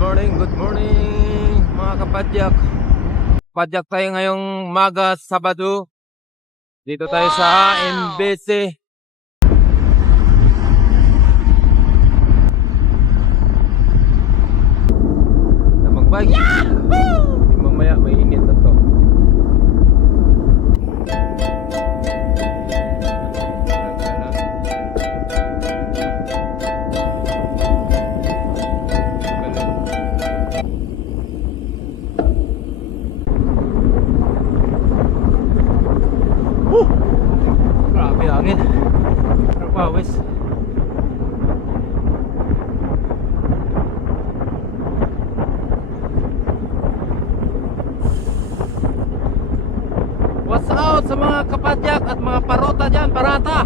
good morning mga kapadyak. Padyak tayo ngayong maga Sabado. Dito tayo sa MBC. Na magbike. Mamaya may init na to. Grabe hangin. Pawis. What's out sa mga kapadyak at mga parota dyan, parata?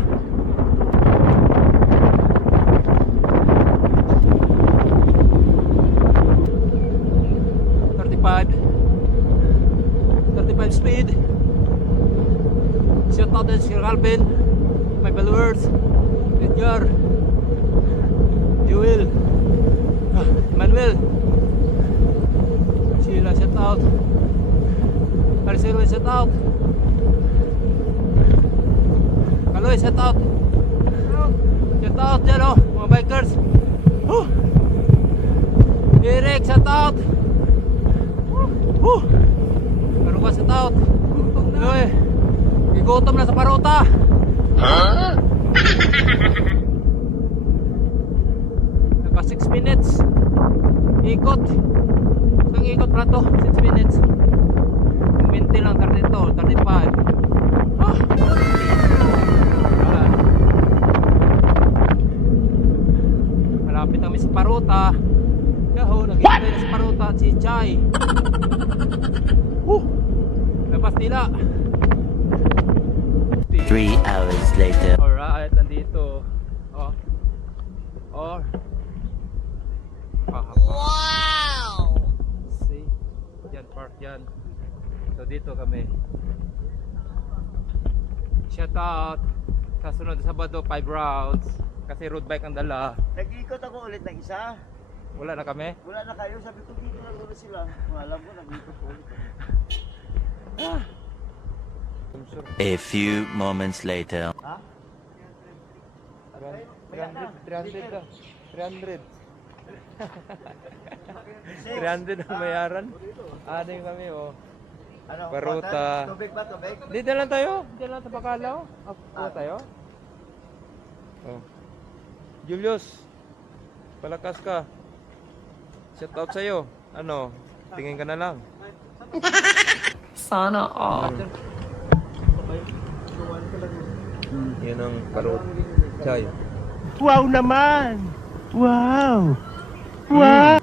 Thirty-five speed. Shout out to Sir Alvin, my followers, Edgar, Joel, Emmanuel, Sheila, shout out, Marcelo, shout out, Kaloy, shout out dyan o, mga bikers, Eric, shout out, Karuka, shout out, gutom na sa parota. Huh? Naka 6 minutes. Ikot. Isang ikot pala to. 6 minutes. 20 lang, 32, 35. Ah! Malapit kami sa parota. Yaho, naghihintay na sa parota at si Chay. Labas nila. 3 hours later. Alright, nandito. Wow! See? Yan, park yan. So dito kami. Shout out. Kasunod sa Sabado, 5 rounds. Kasi road bike ang dala. Nag-iikot ako ulit ng isa. Wala na kami? Wala na kayo. Sabi ko dito lang ulit sila. Alam ko, nag-iikot ko ulit. A few moments later. Ha? 300 ka. 300. 300 ang bayaran. Ano yung kami, oh. Ano? Baruta. Tubig ba? Tubig? Dito lang tayo. Dito lang sa Bacalao. Tayo. Oh. Julius. Palakas ka. Shout out sa'yo. Ano? Tingin ka na lang. Sana all. Yan ang parot. Chay. Wow naman! Wow! Wow!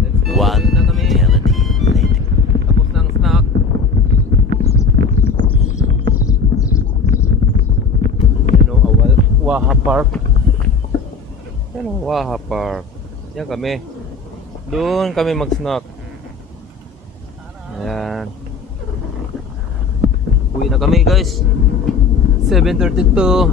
Let's go. One Na kami. eternity later. Tapos ng snack. Yan o, Waha Park. Yan o, Waha Park. Yan kami. Doon kami mag-snack. Ayan. Uwi na kami guys. 7:32.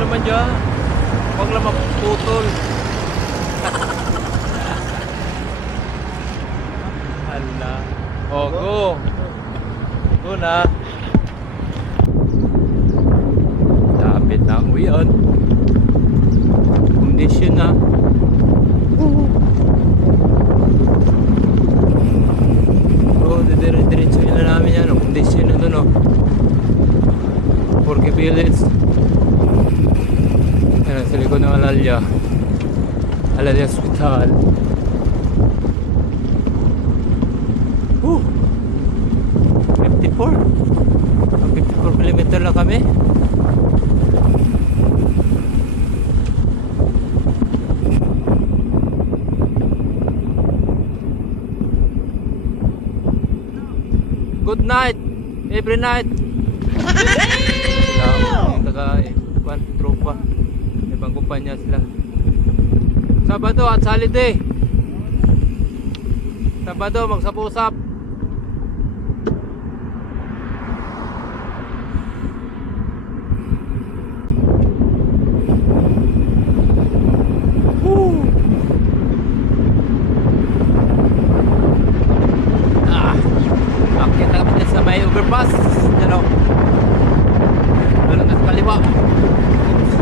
Naman dyan, huwag lang maputol. Hala. Oh, go. Go na. Lapit na ang uwian. Kondisyon na. Oo, diretso na namin yan. Kondisyon na doon, oh. Porque Village. Yan, sa likod ng Alalya. Alalya Hospital. Woo! 54. 54 kilometer lang kami. Good night, every night. Sila, taga Juan Tropa. Ibang kumpanya sila. Sabado at holiday. Sabado magsapusap. Akit na kami sa may overpass. Yan o. Doon na sa kaliwa. Oops.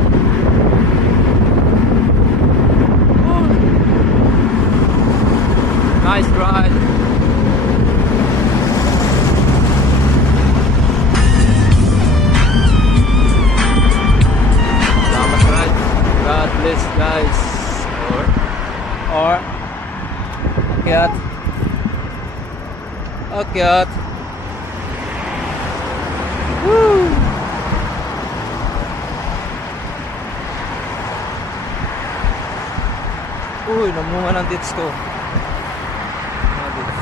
Nice ride. Salamat ride. God bless guys. Or akyat. Akyat. Woo! Uy, namunga ng dits ko. Mga dits.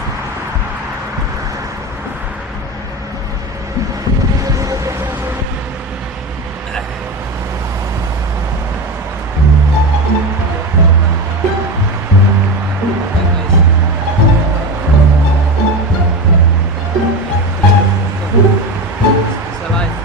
Sa life.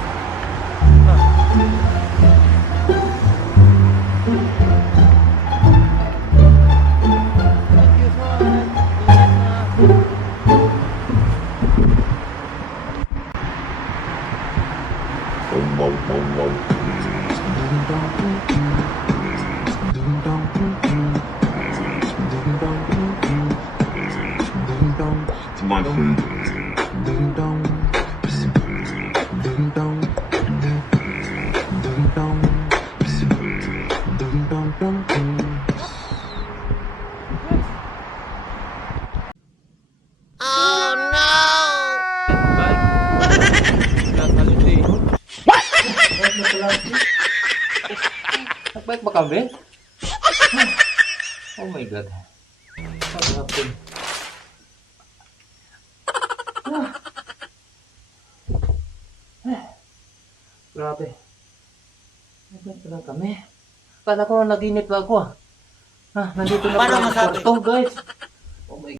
Nagbike ba kami? Oh my God. What happened? Grabe. Nagbike pa lang kami. Kala ko naginip pa ako ah. Nandito na Paano pala sa masabi? kwarto guys. Oh my